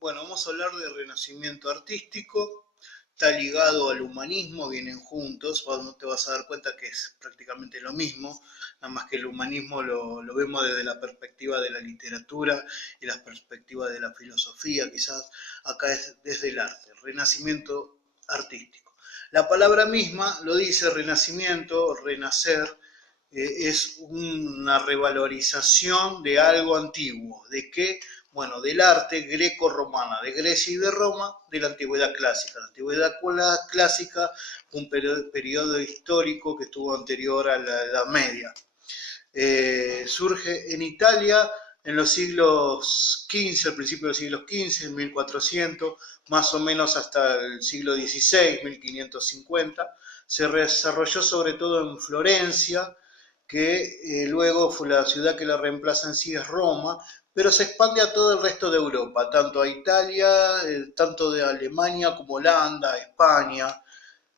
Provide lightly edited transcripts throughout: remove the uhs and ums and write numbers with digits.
Bueno, vamos a hablar de renacimiento artístico, está ligado al humanismo, vienen juntos, vos te vas a dar cuenta que es prácticamente lo mismo, nada más que el humanismo lo vemos desde la perspectiva de la literatura y la perspectiva de la filosofía, quizás acá es desde el arte, renacimiento artístico. La palabra misma lo dice, renacimiento, renacer, es una revalorización de algo antiguo. ¿De qué? Bueno, del arte greco-romana, de Grecia y de Roma, de la antigüedad clásica. La antigüedad clásica, un periodo histórico que estuvo anterior a la Edad Media. Surge en Italia en los siglos XV, al principio del siglo XV, en 1400, más o menos hasta el siglo XVI, 1550. Se desarrolló sobre todo en Florencia, que luego fue la ciudad que la reemplaza en sí es Roma, pero se expande a todo el resto de Europa, tanto a Italia, tanto de Alemania como Holanda, España.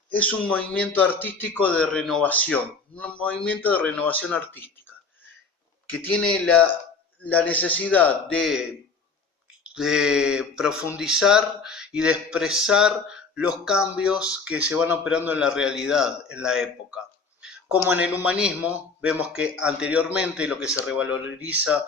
Es un movimiento artístico de renovación, un movimiento de renovación artística, que tiene la necesidad de profundizar y de expresar los cambios que se van operando en la realidad, en la época. Como en el humanismo, vemos que anteriormente lo que se revaloriza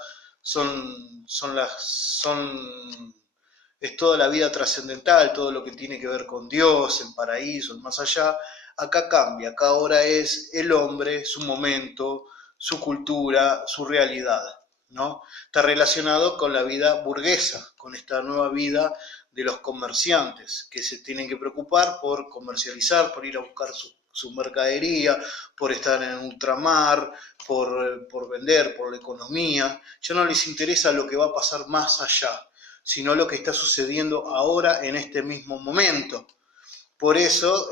es toda la vida trascendental, todo lo que tiene que ver con Dios, el paraíso, el más allá. Acá cambia, acá ahora es el hombre, su momento, su cultura, su realidad, ¿no? Está relacionado con la vida burguesa, con esta nueva vida de los comerciantes, que se tienen que preocupar por comercializar, por ir a buscar su mercadería, por estar en ultramar, por vender, por la economía. Ya no les interesa lo que va a pasar más allá, sino lo que está sucediendo ahora en este mismo momento. Por eso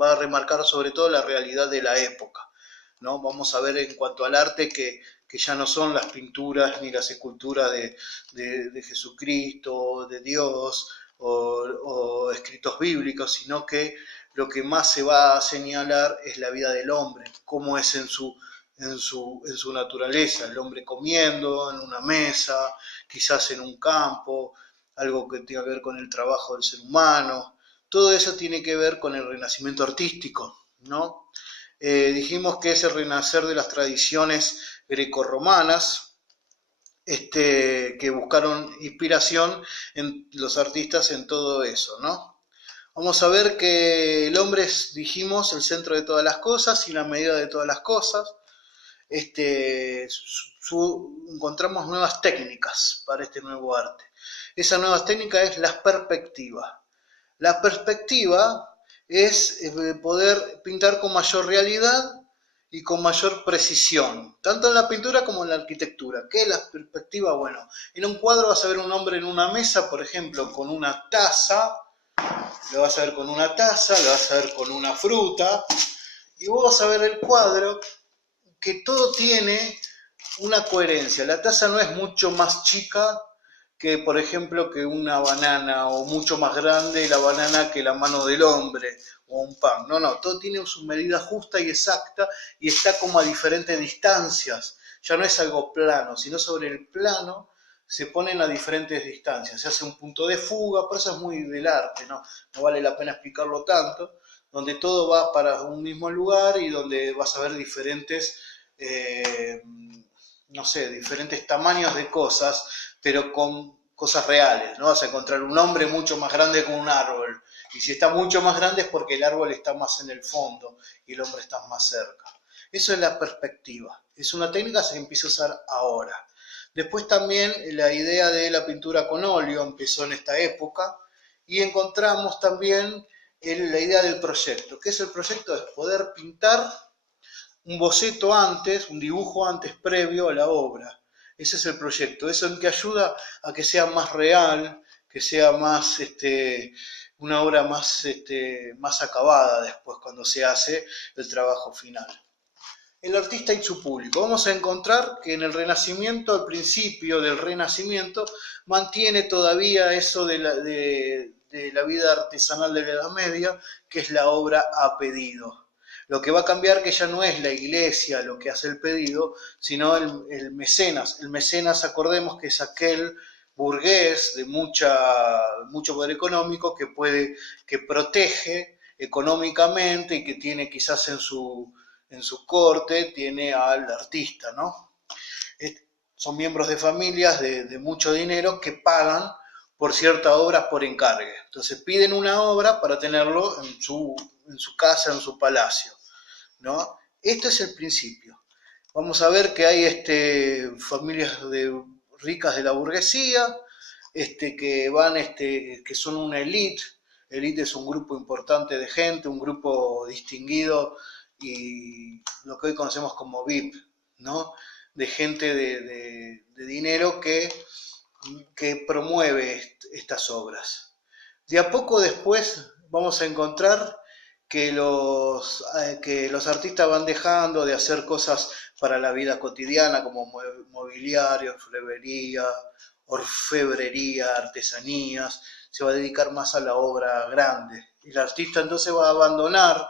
va a remarcar sobre todo la realidad de la época, ¿no? Vamos a ver en cuanto al arte que ya no son las pinturas ni las esculturas de Jesucristo, de Dios o escritos bíblicos, sino que lo que más se va a señalar es la vida del hombre, cómo es en su naturaleza, el hombre comiendo en una mesa, quizás en un campo, algo que tenga que ver con el trabajo del ser humano. Todo eso tiene que ver con el renacimiento artístico, ¿no? Dijimos que es el renacer de las tradiciones grecorromanas, que buscaron inspiración en los artistas en todo eso, ¿no? Vamos a ver que el hombre es, dijimos, el centro de todas las cosas y la medida de todas las cosas. Encontramos nuevas técnicas para este nuevo arte. Esa nueva técnica es la perspectiva. La perspectiva es poder pintar con mayor realidad y con mayor precisión, tanto en la pintura como en la arquitectura. ¿Qué es la perspectiva? Bueno, en un cuadro vas a ver un hombre en una mesa, por ejemplo, con una taza, lo vas a ver con una taza, lo vas a ver con una fruta, y vos vas a ver el cuadro que todo tiene una coherencia. La taza no es mucho más chica que, por ejemplo, que una banana, o mucho más grande la banana que la mano del hombre, o un pan. No, no, todo tiene su medida justa y exacta y está como a diferentes distancias. Ya no es algo plano, sino sobre el plano se ponen a diferentes distancias. Se hace un punto de fuga, por eso es muy del arte, ¿no? No vale la pena explicarlo tanto, donde todo va para un mismo lugar y donde vas a ver diferentes, no sé, diferentes tamaños de cosas, pero con cosas reales, ¿no? Vas a encontrar un hombre mucho más grande que un árbol, y si está mucho más grande es porque el árbol está más en el fondo y el hombre está más cerca. Eso es la perspectiva, es una técnica que se empieza a usar ahora. Después también la idea de la pintura con óleo empezó en esta época, y encontramos también la idea del proyecto. ¿Qué es el proyecto? Es poder pintar un boceto antes, un dibujo antes previo a la obra. Ese es el proyecto. Eso en que ayuda a que sea más real, que sea más, una obra más acabada después cuando se hace el trabajo final. El artista y su público. Vamos a encontrar que en el Renacimiento, al principio del Renacimiento, mantiene todavía eso de la vida artesanal de la Edad Media, que es la obra a pedido. Lo que va a cambiar que ya no es la iglesia lo que hace el pedido, sino el mecenas. El mecenas, acordemos que es aquel burgués de mucho poder económico que protege económicamente y que tiene quizás en su corte, tiene al artista, ¿no? Son miembros de familias de mucho dinero que pagan por ciertas obras por encargue. Entonces piden una obra para tenerlo en su casa, en su palacio, ¿no? Este es el principio. Vamos a ver que hay familias ricas de la burguesía, que son una élite. Élite es un grupo importante de gente, un grupo distinguido y lo que hoy conocemos como VIP, ¿no? De gente de dinero que promueve estas obras. De a poco después vamos a encontrar que los artistas van dejando de hacer cosas para la vida cotidiana como mobiliario, orfebrería, artesanías, se va a dedicar más a la obra grande. El artista entonces va a abandonar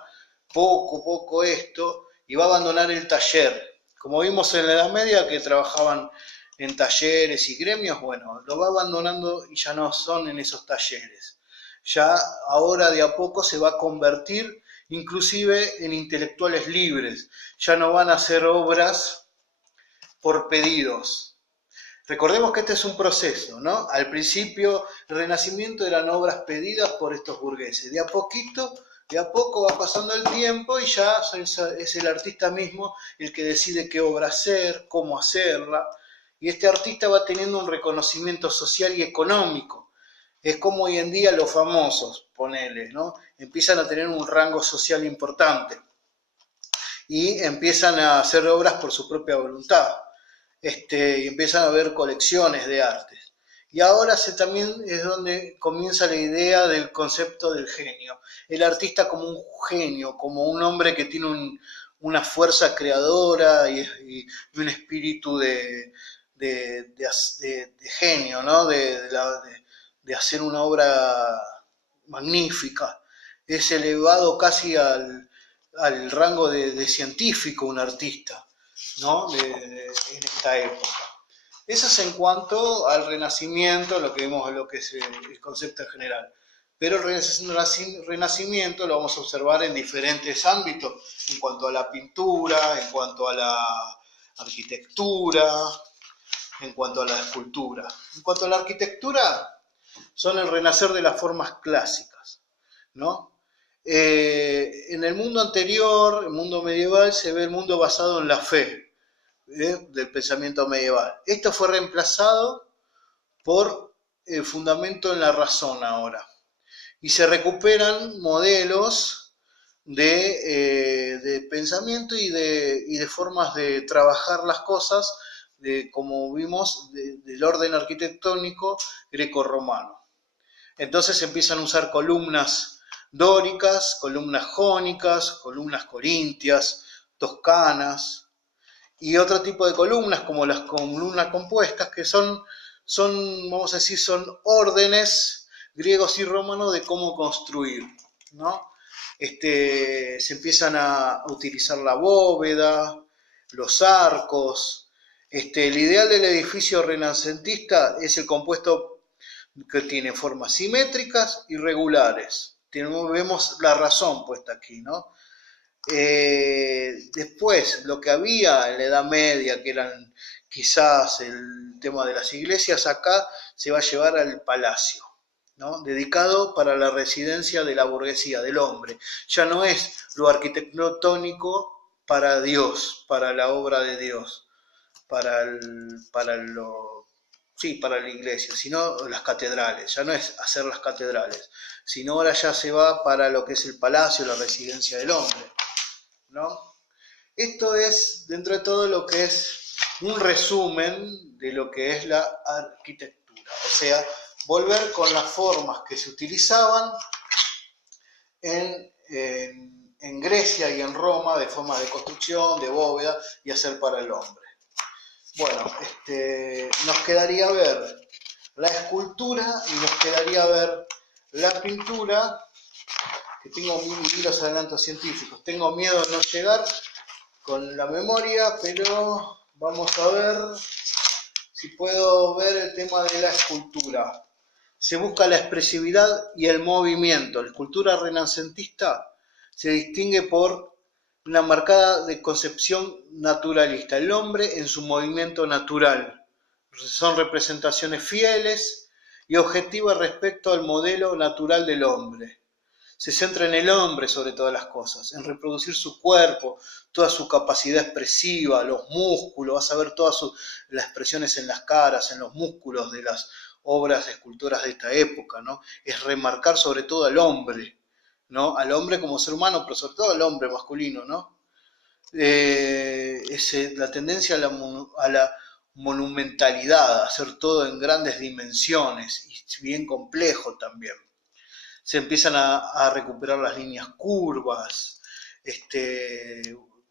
poco a poco esto y va a abandonar el taller. Como vimos en la Edad Media que trabajaban en talleres y gremios, bueno, lo va abandonando y ya no son en esos talleres. Ya ahora de a poco se va a convertir inclusive en intelectuales libres. Ya no van a hacer obras por pedidos. Recordemos que este es un proceso, ¿no? Al principio el Renacimiento eran obras pedidas por estos burgueses. De a poco va pasando el tiempo y ya es el artista mismo el que decide qué obra hacer, cómo hacerla. Y este artista va teniendo un reconocimiento social y económico. Es como hoy en día los famosos, ponele, ¿no? Empiezan a tener un rango social importante y empiezan a hacer obras por su propia voluntad. Y empiezan a haber colecciones de artes. Y ahora también es donde comienza la idea del concepto del genio. El artista como un genio, como un hombre que tiene una fuerza creadora y un espíritu de genio, ¿no? De hacer una obra magnífica. Es elevado casi al rango de científico un artista, ¿no? En esta época. Eso es en cuanto al Renacimiento, lo que vemos, lo que es el concepto en general. Pero el Renacimiento lo vamos a observar en diferentes ámbitos, en cuanto a la pintura, en cuanto a la arquitectura, en cuanto a la escultura. En cuanto a la arquitectura, son el renacer de las formas clásicas, ¿no? En el mundo anterior, el mundo medieval, se ve el mundo basado en la fe, del pensamiento medieval. Esto fue reemplazado por el fundamento en la razón ahora. Y se recuperan modelos de pensamiento y de formas de trabajar las cosas, como vimos, del orden arquitectónico grecorromano. Entonces empiezan a usar columnas dóricas, columnas jónicas, columnas corintias, toscanas y otro tipo de columnas como las columnas compuestas que son, vamos a decir, son órdenes griegos y romanos de cómo construir, ¿no? Se empiezan a utilizar la bóveda, los arcos. El ideal del edificio renacentista es el compuesto que tiene formas simétricas y regulares. Vemos la razón puesta aquí, ¿no? Después, lo que había en la Edad Media, que eran quizás el tema de las iglesias, acá se va a llevar al palacio, ¿no? Dedicado para la residencia de la burguesía, del hombre. Ya no es lo arquitectónico para Dios, para la obra de Dios, para la iglesia, sino las catedrales. Ya no es hacer las catedrales, sino ahora ya se va para lo que es el palacio, la residencia del hombre, ¿no? Esto es, dentro de todo, lo que es un resumen de lo que es la arquitectura. O sea, volver con las formas que se utilizaban en Grecia y en Roma, de forma de construcción, de bóveda, y hacer para el hombre. Bueno, nos quedaría ver la escultura y nos quedaría ver la pintura que tengo los adelantos científicos. Tengo miedo de no llegar con la memoria, pero vamos a ver si puedo ver el tema de la escultura. Se busca la expresividad y el movimiento. La escultura renacentista se distingue por una marcada de concepción naturalista, el hombre en su movimiento natural. Son representaciones fieles y objetivas respecto al modelo natural del hombre. Se centra en el hombre sobre todas las cosas, en reproducir su cuerpo, toda su capacidad expresiva, los músculos, vas a ver todas las expresiones en las caras, en los músculos de las obras de esculturas de esta época, ¿no? Es remarcar sobre todo al hombre, ¿no? Al hombre como ser humano, pero sobre todo al hombre masculino, ¿no? La tendencia a la monumentalidad, a hacer todo en grandes dimensiones y bien complejo también. Se empiezan a recuperar las líneas curvas,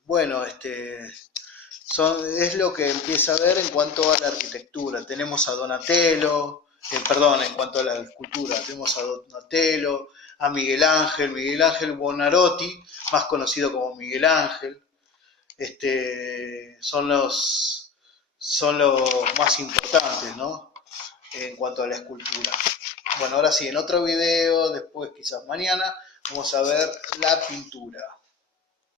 bueno, es lo que empieza a ver en cuanto a la arquitectura. Tenemos a Donatello, en cuanto a la escultura, tenemos a Donatello, a Miguel Ángel Buonarroti, más conocido como Miguel Ángel. Son los más importantes, ¿no? En cuanto a la escultura. Bueno, ahora sí, en otro video, después quizás mañana, vamos a ver la pintura.